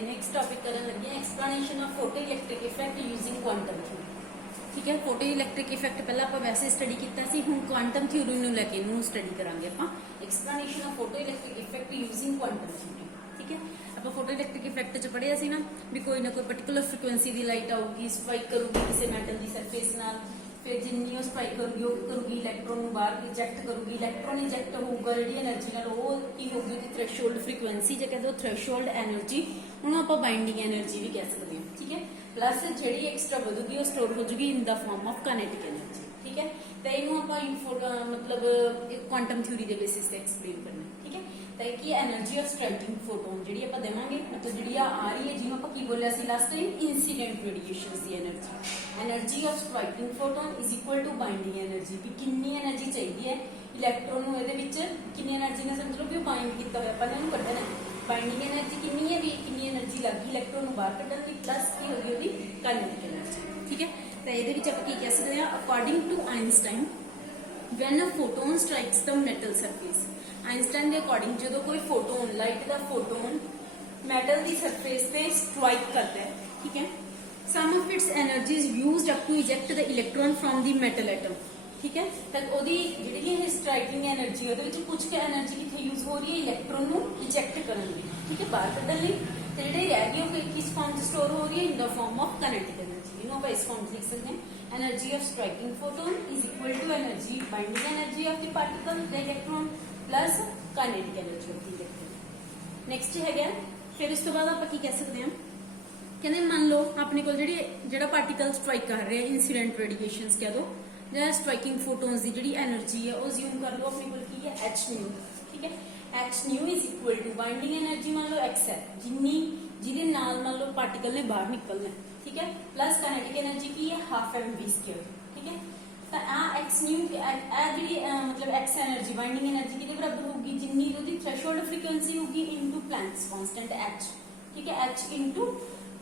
Okay next topic करन लगे explanation of photo electric effect using quantum theory. ठीक है, photo electric effect पहला आप वैसे स्टडी किया सी, हुण क्वांटम थ्योरी नूं लैके इनू स्टडी करांगे आप explanation of photo electric effect using quantum theory. ठीक है, आप फोटो इलेक्ट्रिक इफेक्ट च पढ़िया सी ना भी कोई ना कोई पर्टिकुलर फ्रीक्वेंसी की लाइट आऊगी, स्ट्राइक करूगी किसी मैटल की सरफेस नाल, फिर जिन्नी वो स्ट्राइक करूगी इलैक्ट्रॉन बाहर इजैक्ट करूगी, इलैक्ट्रॉन इजैक्ट होगा जी एनर्जी नाल वो की होगी उसकी थ्रैशोल्ड फ्रीक्वेंसी जो कहते हो थ्रैशोल्ड एनर्जी, उन्होंने आप बाइंडिंग एनर्जी भी कह सकते हैं। ठीक है, प्लस जी एक्सट्रा बढ़ूगी वो स्टोर हो जाएगी in the form of kinetic energy. ठीक है, तो इनू आप मतलब क्वांटम थ्योरी के बेसिस पे एक्सप्लेन करना। ठीक है, तो कि एनर्जी ऑफ स्ट्राइकिंग फोटोन जी आप देवांगे मतलब जी आ रही है जिन्होंने आप की बोलिया सी लास्ट टाइम इंसीडेंट रेडिएशन की energy of striking photon is equal to binding energy भी कितनी एनर्जी चाहिए है इलैक्ट्रॉन को कितनी एनर्जी ने समझ लो भी बाइंड किया हुआ अपन इन्होंने कढ़ना बाइंडिंग एनर्जी कितनी है भी कितनी एनर्जी लगी इलैक्ट्रॉन को बाहर कढ़न की प्लस की होगी उसकी काइनेटिक एनर्जी। ठीक है, तो ये आप कह सकते हैं according to Einstein when a photon strikes the metal surface, Einstein के अकॉर्डिंग जो कोई फोटोन लाइट का फोटोन मेटल की सरफेस पे स्ट्राइक करता है, ठीक है, some of its energy is used up to eject the electron from the metal atom. ठीक है, तो जी स्ट्राइकिंग एनर्जी कुछ एनर्जी कितने यूज हो रही है इलैक्ट्रॉन को इजेक्ट करने की, ठीक है, बाहर कढ़न ली, तो जी रह गई वो किस फॉर्म से स्टोर हो रही है in the form of kinetic energy. इन्हों आप इस फॉर्म से लिख सकते हैं energy of striking photon is equal to energy binding energy of the particle the electron plus kinetic energy of the electron. Next है फिर इस तो बाद आप कह सकते हैं कहते मान लो अपने को जो पार्टिकल स्ट्राइक कर रहे हैं इंसीडेंट रेडिएशन कह दो या स्ट्राइकिंग फोटोन्स की जी एनर्जी है वो ज्यूम कर लो अपने को की है एच न्यू। ठीक है, h nu is equal to binding energy मान लो एक्स है जिन्नी जिहदे नाल मान लो पार्टिकल ने बाहर निकलना है, ठीक है, प्लस काइनेटिक एनर्जी की है हाफ एम वी स्क्वायर। ठीक है, तो एक्स न्यू जी मतलब एक्स एनर्जी बाइंडिंग एनर्जी के बराबर होगी जिन्नी उसकी थ्रैशोल्ड फ्रीक्वेंसी होगी इनटू प्लैंक्स कांस्टेंट एच। ठीक है, एच इनटू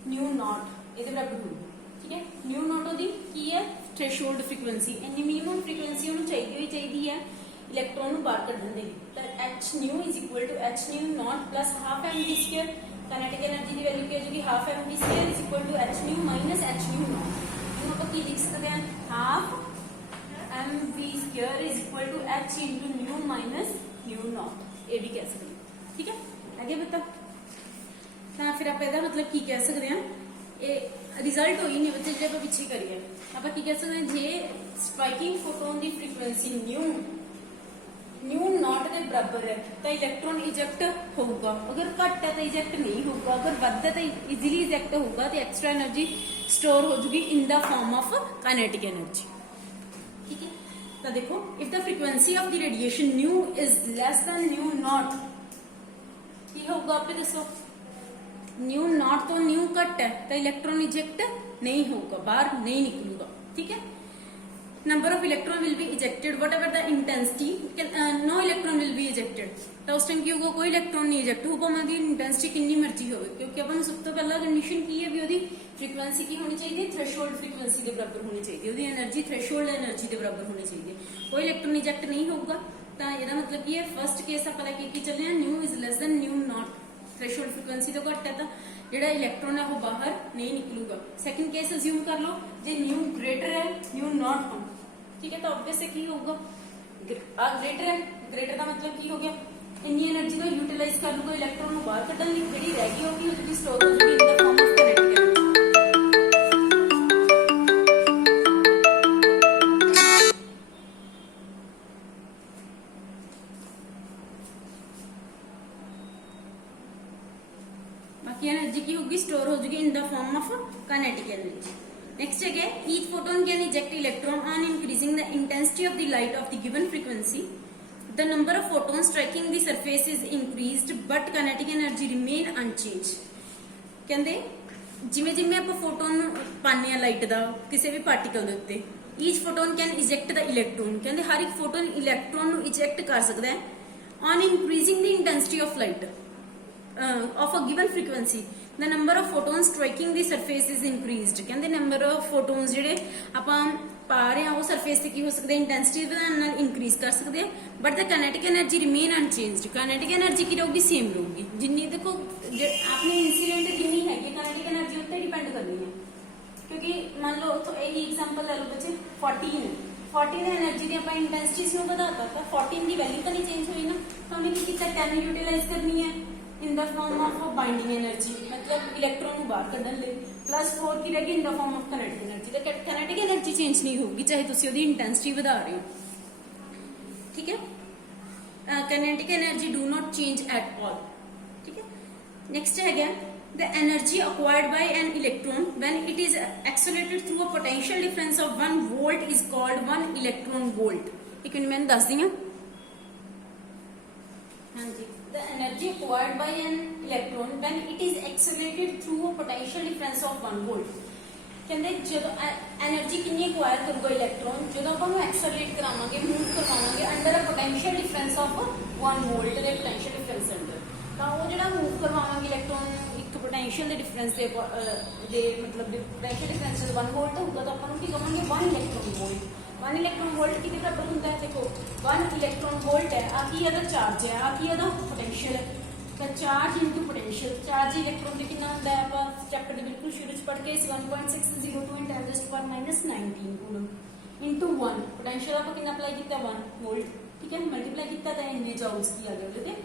न्यू नॉट ये बराबर होगी। ठीक है, न्यू नॉट ਉਹਦੀ ਕੀ ਹੈ थ्रैशोल्ड फ्रीक्वेंसी ਇੰਨੀ मिनिमम फ्रीक्वेंसी ਉਹਨੂੰ ਚਾਹੀਦੀ ਹੈ इलेक्ट्रॉन ਨੂੰ ਬਾਹਰ ਕੱਢਣ ਦੇ ਲਈ, ਤਾਂ h nu is equal to h nu not plus half m v square kinetic energy की वैल्यू क्या हो जाएगी half m v square is equal to h nu minus h nu naught. ਇਹਨੂੰ ਆਪਾਂ ਕੀ ਲਿਖ ਸਕਦੇ ਹਾਂ half m v square is equal to h into nu minus nu naught ये भी कह सकते हैं। ठीक है, आगे बता ਤਾਂ ਫਿਰ ਆਪਾਂ ਇਹਦਾ मतलब ਕੀ ਕਹਿ ਸਕਦੇ ਹਾਂ ਇਹ रिजल्ट होई नहीं बच्चे जो पिछे करिए आप कह सकते हैं जे स्ट्राइकिंग फोटोन की फ्रीक्वेंसी न्यू नॉट के बराबर है तो इलैक्ट्रॉन इजेक्ट होगा, अगर घट है तो इजेक्ट नहीं होगा, अगर वध है तो इजीली इजेक्ट होगा तो एक्सट्रा एनर्जी स्टोर हो जाएगी in the form of kinetic energy. ठीक है, तो देखो if the frequency of the radiation new is less than new not की होगा आप दसो न्यू नॉट तो न्यू घट है तो इलेक्ट्रॉन इजेक्ट नहीं होगा बाहर नहीं निकलूगा। ठीक है, number of electron will be ejected whatever the intensity no electron will be ejected तो उस टाइम की होगा कोई इलेक्ट्रॉन नहीं इजेक्ट होगा भावें इंटेंसिटी कितनी मर्जी हो, क्योंकि अपन सब तो पहला कंडीशन की है भी उसकी फ्रीक्वेंसी की होनी चाहिए थ्रैशोल्ड फ्रीक्वेंसी के बराबर होनी चाहिए, उसकी एनर्जी थ्रैशोल्ड एनर्जी के बराबर होनी चाहिए, कोई इलेक्ट्रॉन इजेक्ट नहीं होगा। तो यह मतलब की है फर्स्ट केस आप लेके चले new is less than new not threshold frequency तो घट है तो जो इलेक्ट्रॉन है वो बाहर नहीं निकलूगा। सेकंड केस अज्यूम कर लो जो न्यू ग्रेटर है न्यू नॉट हो, ठीक है, तो ऑब्वियस की होगा ग्रेटर है, ग्रेटर का मतलब की हो गया इन्नी एनर्जी को यूटिलाइज कर लूगा इलेक्ट्रॉन को बाहर कढ़न की जी रह गई होगी उसकी स्टोर हो जाएगी in the form of kinetic energy. बाकी एनर्जी की होगी स्टोर हो जाएगी in the form of kinetic energy. Next है each photon can eject electron on increasing the intensity of the light of the given frequency the number of photon striking the surface is increased but kinetic energy remain unchanged. कहते जिमें जिमें आप photon पाने light का किसी भी particle के उत्ते each photon can eject the electron कहते हर एक फोटोन इलेक्ट्रॉन इजेक्ट कर सकता है on increasing the intensity of light of a given frequency the number of photons striking the surface is increased। कहते number of photons ਜਿਹੜੇ ਆਪਾਂ ਪਾ ਰਹੇ ਆ ਉਹ ਸਰਫੇਸ ਤੇ ਕੀ ਹੋ ਸਕਦਾ ਇੰਟੈਂਸਿਟੀ ਵਧਾਉਣ ਨਾਲ ਇਨਕਰੀਜ਼ ਕਰ ਸਕਦੇ ਆ but the kinetic energy remain unchanged. Kinetic energy ਕੀ ਰਹੂਗੀ ਸੇਮ ਰਹੂਗੀ ਜਿੰਨੀ ਦੇਖੋ ਆਪਣੇ ਇਨਸੀਡੈਂਟ ਜਿੰਨੀ करनी है, क्योंकि मान लो तो यही एग्जांपल ले लो बच्चे 14 है एनर्जी की आप इंटेंसिटी से बढ़ाता था 14 की वैल्यू तो नहीं चेंज हुई ना, तो हमने की किया 10 यूटिलाइज करनी है in the form of binding energy, मतलब इलेक्ट्रॉन बाहर कढ़न ले, प्लस 4 की रहेगी इन the form of kinetic energy. तो काइनेटिक एनर्जी चेंज नहीं होगी चाहे तुम उसकी इंटेंसिटी बढ़ा रहे हो, ठीक है। Kinetic energy do not change at all, ठीक है। नेक्स्ट है the energy acquired by an electron when it is accelerated through a potential difference of 1 volt is called 1 electron volt। एक मिनट मैंने दस दिया। हाँ जी, the energy acquired by an electron when it is accelerated through a potential difference of 1 volt। कहते जो energy कितनी acquire करूगा electron जो आप एक्सलरेट करावांगे मूव करवावांगे under a potential difference of 1 volt के पोटेंशियल डिफरेंस अंडर, तो वो जो मूव करवावांगे इलेक्ट्रॉन एक पोटेंशियल डिफरेंस दे मतलब पोटेंशियल डिफरेंस 1 वोल्ट होगा तो अपन की कहेंगे 1 इलेक्ट्रॉन वोल्ट। 1 इलेक्ट्रॉन वोल्ट कितने बराबर होता है, देखो 1 इलेक्ट्रॉन वोल्ट है आकी ਇਹਦਾ चार्ज है आकी ਇਹਦਾ पोटेंशियल है, तो charge into potential, charge electron के कितना होता है आप चैप्टर के बिल्कुल शुरू में पढ़ के 1.602 × 10⁻⁹ कूलम इंटू 1 पोटेंशियल आपको कितना अप्लाई किया 1 वोल्ट, ठीक है, मल्टीप्लाई किया था इन्ने जूल्स की आ गया ठीक है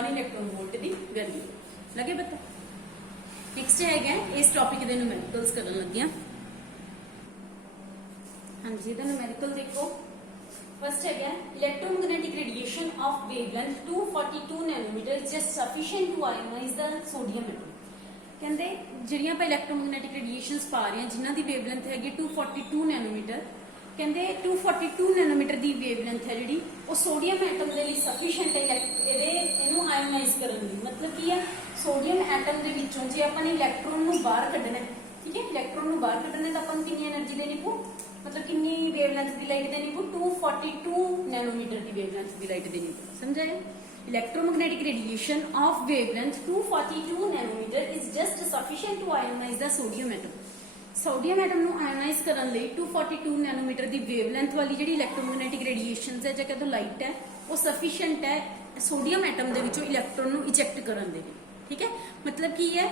1 इलेक्ट्रॉन वोल्ट की वैल्यू लगे पता। नेक्स्ट है इस टॉपिक के न्यूमेरिकल्स करन लगे। हाँ जी, तो न्यूमेरिकल देखो फर्स्ट है electromagnetic radiation of wavelength 242 nanometre is just sufficient to ionise the sodium atom. कहते ਜਿਹੜੀਆਂ ਆਪਾਂ ਇਲੈਕਟ੍ਰੋਮੈਗਨੈਟਿਕ ਰੇਡੀਏਸ਼ਨਸ ਪਾ ਰਹੇ ਹਾਂ ਜਿਨ੍ਹਾਂ ਦੀ ਵੇਵਲੈਂਥ ਹੈਗੀ 242 ਨੈਨੋਮੀਟਰ, ਕਹਿੰਦੇ 242 ਨੈਨੋਮੀਟਰ ਦੀ ਵੇਵਲੈਂਥ ਹੈ ਜਿਹੜੀ ਉਹ ਸੋਡੀਅਮ ਐਟਮ ਦੇ ਲਈ ਸਫੀਸ਼ੀਐਂਟ ਹੈ ਇਹਨੂੰ ਆਇਓਨਾਈਜ਼ ਕਰਨ ਲਈ। ਮਤਲਬ ਕੀ ਹੈ ਸੋਡੀਅਮ ਐਟਮ ਦੇ ਵਿੱਚੋਂ ਜੇ ਆਪਾਂ ਨੇ ਇਲੈਕਟ੍ਰੋਨ ਨੂੰ ਬਾਹਰ ਕੱਢਣਾ ਹੈ, ਠੀਕ ਹੈ, ਇਲੈਕਟ੍ਰੋਨ ਨੂੰ ਬਾਹਰ ਕੱਢਣਾ ਤਾਂ ਆਪਾਂ ਨੂੰ ਕਿੰਨੀ એનર્ਜੀ ਦੇਣੀ ਪਊ, मतलब कितनी वेवलेंथ की लाइट देनी पू 242 नैनोमीटर की वेवलेंथ की लाइट देनी पू, समझा है। Electromagnetic radiation of wavelength 242 nanometre is just sufficient to ionise the sodium atom. Sodium atom ਨੂੰ ਆਇਓਨਾਈਜ਼ ਕਰਨ ਲਈ 242 ਨੈਨੋਮੀਟਰ ਦੀ ਵੇਵਲੈਂਥ ਵਾਲੀ ਜਿਹੜੀ ਇਲੈਕਟ੍ਰੋਮੈਗਨੈਟਿਕ ਰੇਡੀਏਸ਼ਨਸ ਹੈ ਜਾਂ ਕਹਿੰਦੇ ਲਾਈਟ ਹੈ ਉਹ ਸਫੀਸ਼ੀਐਂਟ ਹੈ ਸੋਡੀਅਮ ਐਟਮ ਦੇ ਵਿੱਚੋਂ ਇਲੈਕਟ੍ਰੋਨ ਨੂੰ ਇਜੈਕਟ ਕਰਨ ਦੇ ਲਈ, ਠੀਕ ਹੈ। मतलब ਕੀ ਹੈ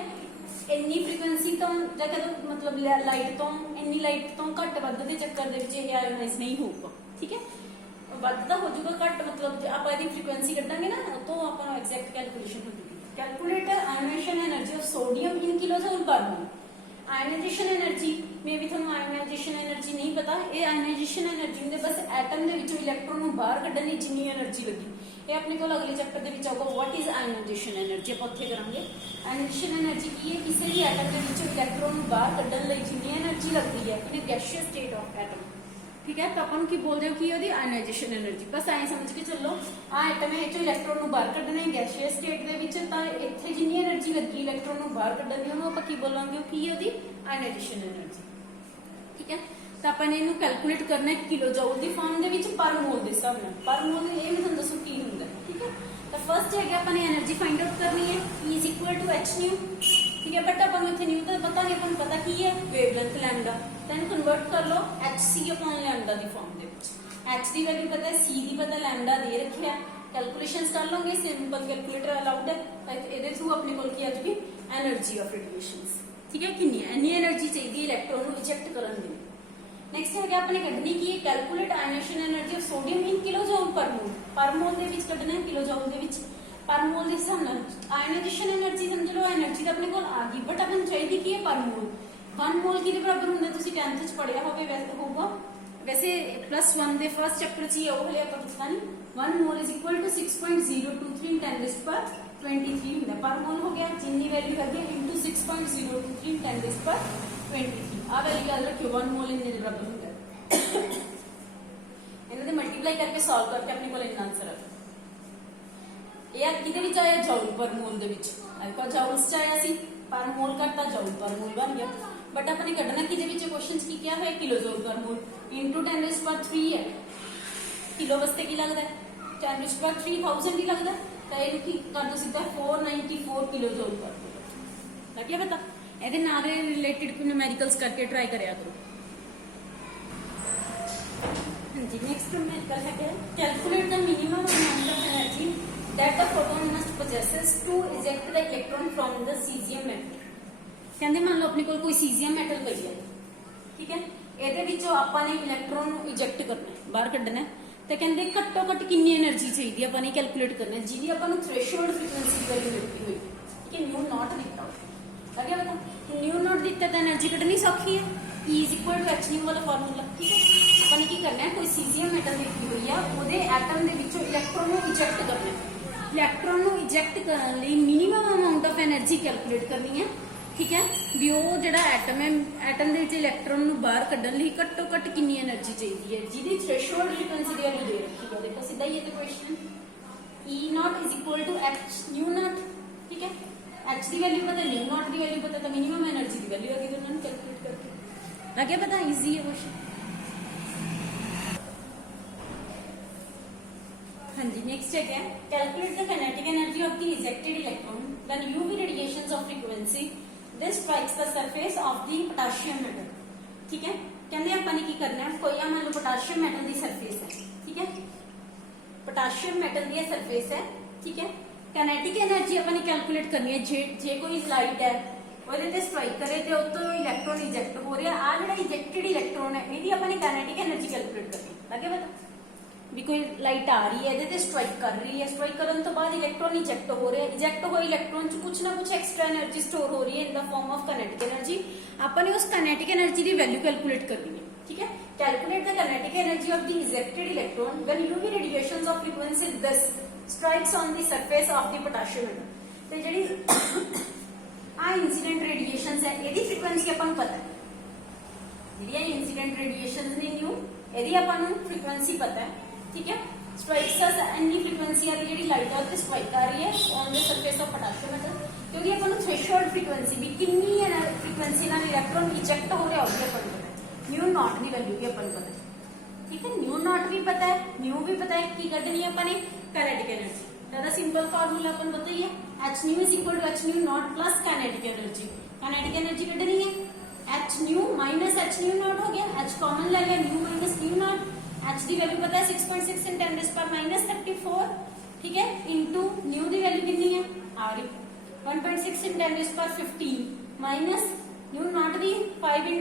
ਇੰਨੀ ਫ੍ਰੀਕੁਐਂਸੀ ਤੋਂ ਜਾਂ ਕਹਿੰਦੇ मतलब ਲਾਈਟ ਤੋਂ ਇੰਨੀ ਲਾਈਟ ਤੋਂ ਘੱਟ ਵੱਧ ਦੇ ਚੱਕਰ ਦੇ ਵਿੱਚ ਇਹ ਆਇਓਨਾਈਜ਼ ਨਹੀਂ ਹੋਊਗਾ, ਠੀਕ ਹੈ। ਵੱਧਦਾ ਹੋ ਜਾਊਗਾ ਘੱਟ मतलब ਜੇ ਆਪਾਂ ਇਹਦੀ ਫ੍ਰੀਕੁਐਂਸੀ ਕੱਢਾਂਗੇ ਨਾ तो ਆਪਾਂ ਨੂੰ ਐਗਜ਼ੈਕਟ ਕੈਲਕੂਲੇਸ਼ਨ ਹੋ ਜੂਗੀ। Calculate ionisation energy of sodium in kilojoule per mole. Ionisation energy में भी ਤੁਹਾਨੂੰ आयोनाइजेशन एनर्जी नहीं पता, ਇਹ आयोनाइजेशन एनर्जी ਹੁੰਦੇ बस एटम ਦੇ ਵਿੱਚੋਂ ਇਲੈਕਟ੍ਰੋਨ ਨੂੰ ਬਾਹਰ ਕੱਢਣ ਲਈ ਜਿੰਨੀ એનર્ਜੀ ਲੱਗੀ ਇਹ ਆਪਣੇ ਕੋਲ ਅਗਲੇ ਚੈਪਟਰ ਦੇ ਵਿੱਚ ਆਊਗਾ व्हाट इज आयोनाइजेशन एनर्जी ਆਪਾਂ ਉੱਥੇ ਕਰਾਂਗੇ। आयोनाइजेशन एनर्जी ਕੀ ਹੈ ਕਿਸੇ ਵੀ ਐਟਮ ਦੇ ਵਿੱਚੋਂ ਇਲੈਕਟ੍ਰੋਨ ਨੂੰ ਬਾਹਰ ਕੱਢਣ ਲਈ ਜਿੰਨੀ એનર્ਜੀ ਲੱਗਦੀ ਹੈ ਇਨ ਗੈਸੀਅਸ ਸਟੇਟ ਆਫ ਐਟਮ, ठीक है। तो अपन की बोलते हो कि आयोनाइजेशन एनर्जी बस ऐ समझ के चलो आ एटम है जो इलेक्ट्रॉन ਨੂੰ ਬਾਹਰ ਕੱਢਣਾ ਹੈ ਗੈਸੀਅਸ ਸਟੇਟ ਦੇ ਵਿੱਚ ਤਾਂ ਇੱਥੇ ਜਿੰਨੀ એનર્ਜੀ ਲੱਗੀ ਇਲੈਕਟ੍ਰੋਨ ਨੂੰ ਬਾਹਰ ਕੱਢਣ ਦੀ ਉਹਨੂੰ ਆਪਾਂ ਕੀ ਬੋਲਾਂਗੇ ਕੀ ਹੈ ਉਹਦੀ ਆਇਓਨਾਈਜੇਸ਼ਨ એનર્ਜੀ, ਠੀਕ ਹੈ। ਤਾਂ ਆਪਾਂ ਨੇ ਇਹਨੂੰ ਕੈਲਕੂਲੇਟ ਕਰਨਾ ਹੈ ਕਿਲੋ ਜੂਲ ਦੀ ਫਾਰਮ ਦੇ ਵਿੱਚ ਪਰ ਮੋਲ ਦੇ ਹਿਸਾਬ ਨਾਲ। ਪਰ ਮੋਲ ਇਹ ਮੈਂ ਤੁਹਾਨੂੰ ਦੱਸੂ ਕੀ ਹੁੰਦਾ, ਠੀਕ ਹੈ। ਤਾਂ ਫਰਸਟ ਹੈ ਕਿ ਆਪਾਂ ਨੇ એનર્ਜੀ ਫਾਈਂਡ ਆਊਟ ਕਰਨੀ ਹੈ E is equal to h nu, ठीक है। बट अपन इतने न्यू तो पता नहीं अपन पता की है वेवलेंथ लैम्डा, तो इन्हें कन्वर्ट कर लो hc/लैम्डा दी फॉर्म दे विच। h दी वैल्यू पता है, c दी पता, लैम्डा दे रखिया, कैलकुलेशंस कर लोगे, सिंपल कैलकुलेटर अलाउड है। ਇਹਦੇ ਥਰੂ ਆਪਣੇ ਕੋਲ ਕੀ ਆ ਜੂਗੀ એનર્ਜੀ ਆਫ ਰੇਡੀਏਸ਼ਨਸ, ਠੀਕ ਹੈ। ਕਿੰਨੀ ਇੰਨੀ એનર્ਜੀ ਚਾਹੀਦੀ ਇਲੈਕਟ੍ਰੋਨ ਨੂੰ ਇਜੈਕਟ ਕਰਨ ਦੀ। ਨੈਕਸਟ ਹੈ ਕਿ ਆਪਣੇ ਕੱਢਣੀ ਕੀ ਹੈ calculate ionization energy of sodium in kilojoule per mole ਦੇ ਵਿੱਚ ਕੱਢਣਾ ਹੈ ਕਿਲੋਜੂਲ ਦੇ ਵਿੱਚ पर मोल के हिसाब से। आयोनाइजेशन एनर्जी समझ लो एनर्जी तो अपने को आ गई बट अपन चाहिए की है पर मोल। 1 मोल के बराबर होंगे तुसी 10th च पढ़िया होगा वैसे +1 दे फर्स्ट चैप्टर च ही है वो हले अपन पता नहीं। 1 मोल इज इक्वल टू 6.023 × 10⁻23 होंगे पर मोल हो गया जिन्नी वैल्यू करके इनटू 6.023 × 10⁻23 आ वैल्यू याद रखियो 1 मोल इन्ने दे बराबर होंगे। इन्हें मल्टीप्लाई करके सॉल्व करके अपने को इतना आंसर आ ਇਹ ਕਿਹਦੇ ਵਿੱਚ ਆਇਆ ਜੂਲ ਪਰ ਮੋਲ ਦੇ ਵਿੱਚ ਆਇਆ ਜੂਲਸ ਚ ਆਇਆ ਸੀ ਪਰ ਮੋਲ ਕਰਤਾ ਜੂਲ ਪਰ ਮੋਲ ਬਣ ਗਿਆ। ਬਟ ਆਪਣੇ ਕੱਢਣਾ ਕਿਹਦੇ ਵਿੱਚ ਕੁਐਸਚਨਸ ਕੀ ਕਿਹਾ ਹੋਇਆ ਕਿਲੋ ਜੂਲ ਪਰ ਮੋਲ ਇਨਟੂ 10⁻3 ਹੈ ਕਿਲੋ ਵਾਸਤੇ ਕੀ ਲੱਗਦਾ ਹੈ 10⁻3000 ਹੀ ਲੱਗਦਾ ਤਾਂ ਇਹਨੂੰ ਕੀ ਕਰ ਦੋ ਸਿੱਧਾ 494 ਕਿਲੋ ਜੂਲ ਪਰ ਮੋਲ ਲੱਗਿਆ ਪਤਾ। ਇਹਦੇ ਨਾਲ ਦੇ ਰਿਲੇਟਡ ਕੋਈ ਨਿਊਮੈਰੀਕਲਸ ਕਰਕੇ ਟਰਾਈ ਕਰਿਆ ਕਰੋ। ਹਾਂਜੀ ਨੈਕਸਟ ਨਿਊਮੈਰੀਕਲ ਹੈ calculate the minimum amount of energy that the photon must possesses to eject the electron from the cesium metal। कहते मान लो अपने कोई सीजियम मैटल पई है, ठीक है, ਇਹਦੇ ਵਿੱਚੋਂ ਆਪਾਂ ਨੇ ਇਲੈਕਟ੍ਰੋਨ ਨੂੰ ਇਜੈਕਟ ਕਰਨਾ ਹੈ, ਬਾਹਰ ਕੱਢਣਾ ਹੈ, ਤੇ ਕਹਿੰਦੇ ਘੱਟੋ ਘੱਟ ਕਿੰਨੀ એનર્ਜੀ ਚਾਹੀਦੀ ਆਪਾਂ ਨੇ ਕੈਲਕੂਲੇਟ ਕਰਨਾ ਹੈ, ਜਿਹਦੀ ਆਪਾਂ ਨੂੰ ਥ੍ਰੈਸ਼ੋਲਡ ਫ੍ਰੀਕੁਐਂਸੀ ਵੈਲਿਊ ਦਿੱਤੀ ਹੋਈ, ਠੀਕ ਹੈ, ਨਿਊ ਨॉट ਦਿੱਤਾ ਹੋਇਆ, ਲੱਗਿਆ ਪਤਾ, ਨਿਊ ਨॉट ਦਿੱਤਾ ਤਾਂ એનર્ਜੀ ਕੱਢਣੀ ਸੌਖੀ ਹੈ, E = h ਨਿਊ ਵਾਲਾ ਫਾਰਮੂਲਾ, ਠੀਕ ਹੈ। ਆਪਾਂ ਨੇ ਕੀ ਕਰਨਾ ਹੈ, ਕੋਈ ਸੀਜ਼ੀਅਮ ਮੈਟਲ ਦਿੱਤੀ ਹੋਈ ਆ, ਉਹਦੇ ਐਟਮ ਦੇ ਵਿੱਚੋਂ ਇਲੈਕਟ੍ਰੋਨ ਨੂੰ ਇਜੈਕਟ ਕਰਨਾ ਹੈ, ਇਲੈਕਟ੍ਰੋਨ ਨੂੰ ਇਜੈਕਟ ਕਰਨ ਲਈ minimum amount of energy calculate ਕਰਨੀ ਹੈ, ठीक है, भी वो जिहड़ा एटम है, एटम दे विच इलैक्ट्रॉन नूं बाहर कड्ढण लई घट्टो घट्ट कितनी एनर्जी चाहिए है, जिहदी थ्रैशोल्ड फ्रीक्वेंसी दी वैल्यू दे रखी है, देखो सीधा ही है तो question E0 = h nu not, ठीक है, h दी वैल्यू पता, न्यू नॉट दी वैल्यू पता, तो मिनिमम एनर्जी दी वैल्यू आगे दोनों कैलकुलेट करके लगे पता, इजी है क्वेश्चन। हाँ जी, नेक्स्ट है calculate the kinetic energy of the ejected electron when UV radiations of frequency this strikes the surface of the potassium metal, ठीक है। कहते अपन ने की करना है, कोई मान लो पोटाशियम मेटल की सरफेस है, ठीक है, पोटाशियम मेटल की सरफेस है, ठीक है, काइनेटिक एनर्जी अपन ने कैलकुलेट करनी है, जे कोई लाइट है ਉਹਦੇ ਤੇ स्ट्राइक करे तो उतो इलैक्ट्रॉन इजेक्ट हो रहा, आ ਜਿਹੜਾ इजेक्टेड इलैक्ट्रॉन है ਇਹਦੀ ਆਪਾਂ ਨੇ काइनेटिक एनर्जी कैलकुलेट करनी, ਲੱਗੇ ਪਤਾ, भी कोई लाइट आ रही है, ये स्ट्राइक कर रही है, स्ट्राइक करने तो बाद इलैक्ट्रॉन इजेक्ट हो रहे हैं, इजेक्ट हुए इलैक्ट्रॉन च कुछ ना कुछ एक्स्ट्रा एनर्जी स्टोर हो रही है in the form of kinetic energy, आपने उस काइनेटिक एनर्जी की वैल्यू कैलकुलेट करनी है, ठीक है। Calculate the kinetic energy of the ejected electron when UV radiations of frequency this strikes on the surface of the potassium atom, ते JD आ incident radiations है, ਇਹਦੀ फ्रीक्वेंसी ਆਪਾਂ ਨੂੰ ਪਤਾ ਹੈ, ਜਿਹੜੀ इंसिडेंट रेडिएशंस ने न्यू ਇਹਦੀ ਆਪਾਂ ਨੂੰ फ्रीक्वेंसी पता है, ठीक है, स्ट्राइक्स एनी फ्रीक्वेंसी आ रही है, लाइट है स्ट्राइक आ रही है on the surface of potassium metal, क्योंकि अपन थ्रेशोल्ड फ्रीक्वेंसी भी कितनी फ्रीक्वेंसी ना इलेक्ट्रॉन इजेक्ट हो रहा होगी अपन पता है, न्यू नॉट की वैल्यू भी अपन पता है, ठीक है, न्यू नॉट भी पता है, न्यू भी पता है, की कढनी है अपन काइनेटिक एनर्जी, ज्यादा सिंपल फार्मूला अपन पता ही है, h nu = h nu not plus kinetic energy, kinetic energy कढनी है h nu minus h nu not हो गया, h कॉमन ले लिया, nu minus nu not, h की वैल्यू पता है 6.6 × 10⁻34, ठीक है, इनटू न्यू की वैल्यू कितनी है आ रही 1.6 × 10⁻15 माइनस न्यू नॉट दी 5 ×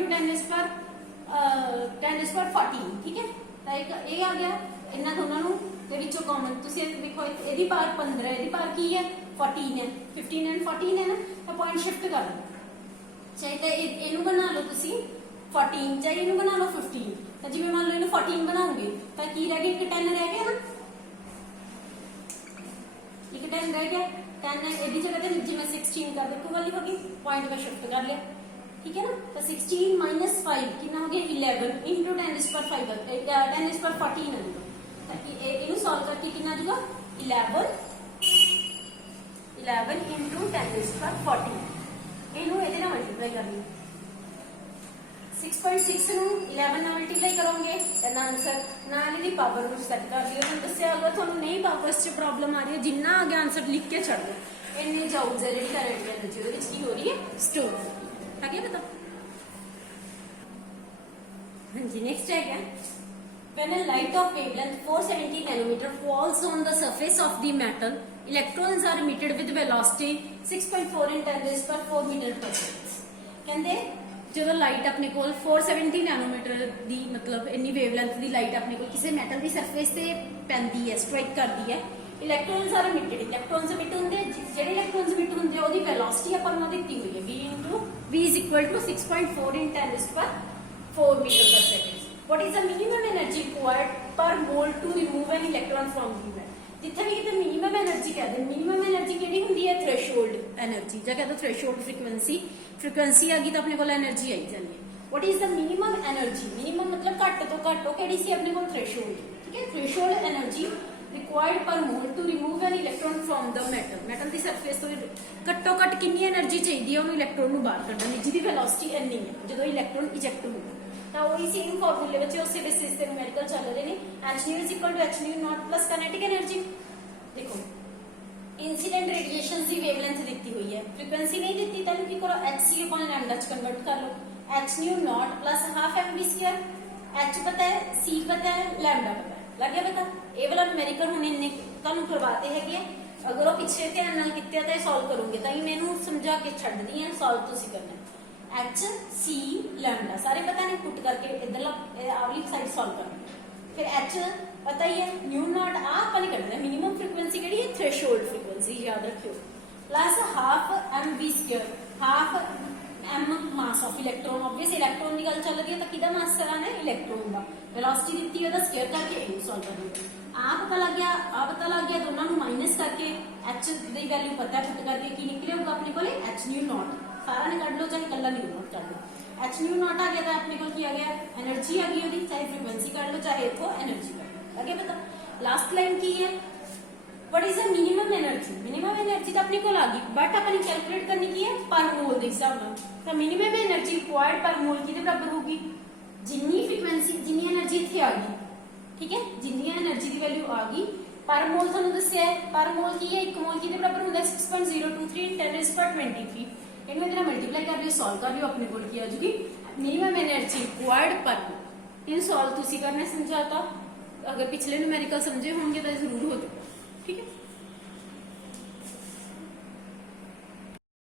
10⁻14, ठीक है, तो एक ये आ गया, इन्ना दोनों ਨੂੰ ਦੇ ਵਿੱਚੋਂ ਕਾਮਨ ਤੁਸੀਂ ਦੇਖੋ ਇਹਦੀ ਪਾਵਰ 15 ਇਹਦੀ ਪਾਵਰ ਕੀ ਹੈ 14 ਹੈ, 15 ਐਂਡ 14 ਹੈ ਨਾ, ਤਾਂ ਪੁਆਇੰਟ ਸ਼ਿਫਟ ਕਰ ਲਓ, ਚਾਹੇ ਤਾਂ ਇਹਨੂੰ ਬਣਾ ਲਓ ਤੁਸੀਂ 14, ਚਾਹੇ ਇਹਨੂੰ ਬਣਾ ਲਓ 15, ਤਾਂ ਜਿਵੇਂ ਮੰਨ ਲਓ ਇਹਨੂੰ 14 ਬਣਾਉਂਗੇ ਤਾਂ ਕੀ ਰਹਿ ਗਿਆ, ਇੱਕ 10 ਰਹਿ ਗਿਆ ਨਾ, ਇੱਕ 10 ਰਹਿ ਗਿਆ, 10 ਇਹਦੀ ਜਗ੍ਹਾ ਤੇ ਜਿਵੇਂ 16 ਕਰ ਦਿੱਤੀ ਵਾਲੀ ਹੋ ਗਈ, ਪੁਆਇੰਟ ਮੈਂ ਸ਼ਿਫਟ ਕਰ ਲਿਆ, ठीक है ना, तो 16 माइनस 5 कितना हो गया 11 इंटू 10⁻5 10⁻14 है, ताकि इनू सॉल्व करके कितना आ जाएगा 11 इंटू 10⁻14, इनू ਇਹਦੇ ਨਾਲ ਮਲਟੀਪਲਾਈ ਕਰਨੀ, 6.6 ਨੂੰ 11 ਨਾਲ ਮਲਟੀਪਲਾਈ ਕਰੋਗੇ ਤਾਂ ਆਨਸਰ ਨਾਲ ਇਹਦੀ ਪਾਵਰ ਨੂੰ ਸੈੱਟ ਕਰ ਦਿਓ, ਤੁਹਾਨੂੰ ਦੱਸਿਆ ਅਗਰ ਤੁਹਾਨੂੰ ਨਹੀਂ ਪਾਵਰਸ 'ਚ ਪ੍ਰੋਬਲਮ ਆ ਰਹੀ ਹੈ, ਜਿੰਨਾ ਅੱਗੇ ਆਨਸਰ ਲਿਖ ਕੇ ਛੱਡ ਦਿਓ, ਇੰਨੇ ਜਾਊਜ਼ ਹੈ ਜਿਹੜੀ ਕਰੰਟ ਐਨਰਜੀ ਉਹਦੇ ਵਿੱਚ ਕੀ ਹੋ ਰਹੀ ਹੈ ਸਟੋਰ, आगे बताओ। हाँ जी, नेक्स्ट है क्या, when a light of wavelength 470 nanometer falls on the surface of the metal, electrons are emitted with velocity 6.4 × 10⁻4 meter per second। कहते ਜਦੋਂ ਲਾਈਟ ਆਪਣੇ ਕੋਲ 470 ਨੈਨੋਮੀਟਰ ਦੀ ਮਤਲਬ ਇੰਨੀ ਵੇਵਲੈਂਥ ਦੀ ਲਾਈਟ ਆਪਣੇ ਕੋਲ ਕਿਸੇ ਮੈਟਲ ਦੀ ਸਰਫੇਸ ਤੇ ਪੈਂਦੀ ਹੈ, ਸਟ੍ਰਾਈਕ ਕਰਦੀ ਹੈ, ਇਲੈਕਟ੍ਰੋਨਸ ਆਰ ਇਮਿਟਡ, ਇਲੈਕਟ੍ਰੋਨਸ ਇਮਿਟ ਹੁੰਦੇ, ਜਿਹੜੇ ਇਲੈਕਟ੍ਰੋਨਸ ਇਮਿਟ ਹੁੰਦੇ ਆ ਉਹਦੀ ਵੈਲੋਸਿਟੀ ਆਪਾਂ ਨੂੰ ਦਿੱਤੀ ਹੋਈ ਹੈ v is equal to 6.4 × 10⁻4 meter per second। What is the minimum energy required per mole to remove an electron from the metal? ਜਿੱਥੇ ਵੀ ਕਿਤੇ ਮਿਨੀਮਮ એનર્ਜੀ ਕਹਿੰਦੇ, ਮਿਨੀਮਮ એનર્ਜੀ ਕਿਹੜੀ ਹੁੰਦੀ ਹੈ ਥ੍ਰੈਸ਼ੋਲਡ એનર્ਜੀ, ਜਾਂ ਕਹਿੰਦੇ ਥ੍ਰੈਸ਼ੋਲਡ ਫ੍ਰੀਕੁਐਂਸੀ ਆ ਗਈ ਤਾਂ ਆਪਣੇ ਕੋਲ એનર્ਜੀ ਆਈ ਜਾਂਦੀ ਹੈ। What is the minimum energy? Minimum ਮਤਲਬ ਘੱਟ ਤੋਂ ਘੱਟ, ਉਹ ਕਿਹੜੀ ਸੀ ਆਪਣੇ ਕੋਲ ਥ੍ਰੈਸ਼ੋਲਡ, ਠੀਕ ਹੈ, threshold energy required per mole to remove an electron from the metal, metal the surface ਤੋਂ ਘੱਟੋ ਘੱਟ ਕਿੰਨੀ એનર્ਜੀ ਚਾਹੀਦੀ ਹੈ ਉਹਨੂੰ ਇਲੈਕਟ੍ਰੋਨ ਨੂੰ ਬਾਹਰ ਕੱਢਣ ਦੀ, ਜਿਹਦੀ ਵੈਲੋਸਿਟੀ ਇੰਨੀ ਹੈ ਜਦੋਂ ਇਲੈਕਟ੍ਰੋਨ ਇਜੈਕਟ ਹੋਊਗਾ, ਤਾਂ ਉਹੀ ਸੇਮ ਫਾਰਮੂਲੇ ਵਿੱਚ ਉਸੇ ਬੇਸਿਸ ਤੇ ਨਿਊਮੈਰੀਕਲ ਚੱਲ ਰਹੇ ਨੇ, h nu is equal to h nu naught plus kinetic energy। ਦੇਖੋ इंसिडेंट रेडिएशन की वेवलेंथ दी हुई है, फ्रीक्वेंसी नहीं दी तो की करो hc/λ च कन्वर्ट कर लो, h nu not plus half mv², h पता है, c पता है, लैम्डा पता है, लग गया पता। ये वाला न्यूमेरिकल हमने इन्ने तुहानू करवाते हैं ਅਗਰ ਉਹ ਪਿੱਛੇ ਧਿਆਨ ਨਾਲ ਕੀਤਾ ਤਾਂ ਇਹ ਸੋਲਵ ਕਰੋਗੇ ਤਾਂ ਹੀ ਮੈਨੂੰ ਸਮਝਾ ਕੇ ਛੱਡਦੀ ਹੈ, ਸੋਲਵ ਤੁਸੀਂ ਕਰਨਾ ਹੈ। h c ਲੈਂਡਾ ਸਾਰੇ ਪਤਾ ਨੇ, ਪੁੱਟ ਕਰਕੇ ਇਧਰਲਾ ਆਵਲੀ ਸਾਈਡ ਸੋਲਵ ਕਰਨਾ। ਫਿਰ h ਪਤਾ ਹੀ ਹੈ, ਨਿਊ ਨॉट ਆ ਆਪਾਂ ਨੇ ਕੱਢਣਾ। ਮਿਨੀਮਮ ਫ੍ਰੀਕੁਐਂਸੀ ਕਿਹੜੀ ਹੈ? ਥ੍ਰੈਸ਼ੋਲਡ ਫ੍ਰੀਕੁਐਂਸੀ, ਯਾਦ ਰੱਖਿਓ। Plus half mv square, half m mass of electron. Obvious electron ਦੀ ਗੱਲ ਚੱਲ ਰਹੀ ਹੈ ਤਾਂ ਕਿਹਦਾ ਮਾਸ ਕਰਾਣਾ ਹੈ? ਇਲੈਕਟ੍ਰੋਨ ਦਾ। ਵੈਲੋਸਿਟੀ ਦਿੱਤੀ ਉਹਦਾ ਸਕੁਅਰ ਕਰਕੇ ਇਹਨੂੰ ਸੋਲਵ ਕਰਨਾ। ਆ ਪਤਾ ਲੱਗ ਗਿਆ, ਆ ਪਤਾ ਲੱਗ ਗਿਆ, ਦੋਨਾਂ ਨੂੰ ਮਾਈਨਸ ਕਰਕੇ h ਦੀ ਵੈਲਿਊ ਪਤਾ ਹੈ, ਪੁੱਟ ਕਰਕੇ ਕੀ ਨਿਕਲੇਗਾ ਆਪਣੇ ਕੋਲੇ? h nu not. ਸਾਰਾ ਨੇ ਕੱਢ ਲਓ, ਚਾਹੇ ਕੱਲਾ ਨਿਊ ਨॉट ਕੱਢ ਲਓ। h ਨਿਊ ਨॉट ਆ ਗਿਆ ਤਾਂ ਆਪਣੇ ਕੋਲ ਕੀ ਆ ਗਿਆ? એનર્ਜੀ ਆ ਗਈ ਉਹਦੀ, ਚਾਹੇ ਫ੍ਰੀਕੁਐਂਸੀ ਕੱਢ ਲਓ ਚਾਹੇ ਇਥੋਂ એનર્ਜੀ ਕੱਢ ਲਓ। ਅੱਗੇ ਪਤਾ ਲਾਸਟ ਲਾਈਨ ਕੀ ਹੈ? what is the minimum energy? minimum energy ਤਾਂ ਆਪਣੇ ਕੋਲ ਆ ਗਈ, ਬਟ ਆਪਾਂ ਨੇ ਕੈਲਕੂਲੇਟ ਕਰਨੀ ਕੀ ਹੈ? ਪਰ ਮੋਲ ਦੇ ਹਿਸਾਬ ਨਾਲ। ਤਾਂ ਮਿਨੀਮਮ એનર્ਜੀ ਰਿਕੁਆਇਰਡ ਪਰ ਮੋਲ ਕਿਹਦੇ ਬਰਾਬਰ ਹੋਊਗੀ? ਜਿੰਨੀ ਫ੍ਰੀਕੁਐਂਸੀ, ਜਿੰਨੀ એનર્ਜੀ ਇੱਥੇ ਆ ਗਈ, ਠੀਕ ਹੈ, ਜਿੰਨੀ એનર્ਜੀ ਦੀ ਵੈਲਿਊ ਆ ਗਈ ਪਰ ਮੋਲ ਤੁਹਾਨੂੰ ਦੱਸਿਆ ਹੈ। ਪਰ ਮੋਲ ਕੀ ਹੈ? 1 ਮੋਲ ਕਿਹਦੇ ਬਰਾਬਰ ਹੁੰਦਾ? 6.023 × 10⁻23। ਇਹਨੂੰ ਇਹਦੇ ਨਾਲ ਮਲਟੀਪਲਾਈ ਕਰ ਲਿਓ, ਸੋਲਵ ਕਰ ਲਿਓ, ਆਪਣੇ ਕੋਲ ਕੀ ਆ ਜੂਗੀ? ਮਿਨੀਮਮ એનર્ਜੀ ਰਿਕੁਆਇਰਡ ਪਰ ਮੋਲ। ਇਹਨੂੰ ਸੋਲਵ ਤੁਸੀਂ ਕਰਨਾ, ਸਮਝਾਤਾ। ਅਗਰ ਪਿਛਲੇ ਨੂਮੈਰੀਕਲ ਸਮਝੇ ਹੋਣਗੇ ਤਾਂ ਜ਼ਰੂਰ ਹੋ ਜਾਊਗਾ, ਠੀਕ ਹੈ।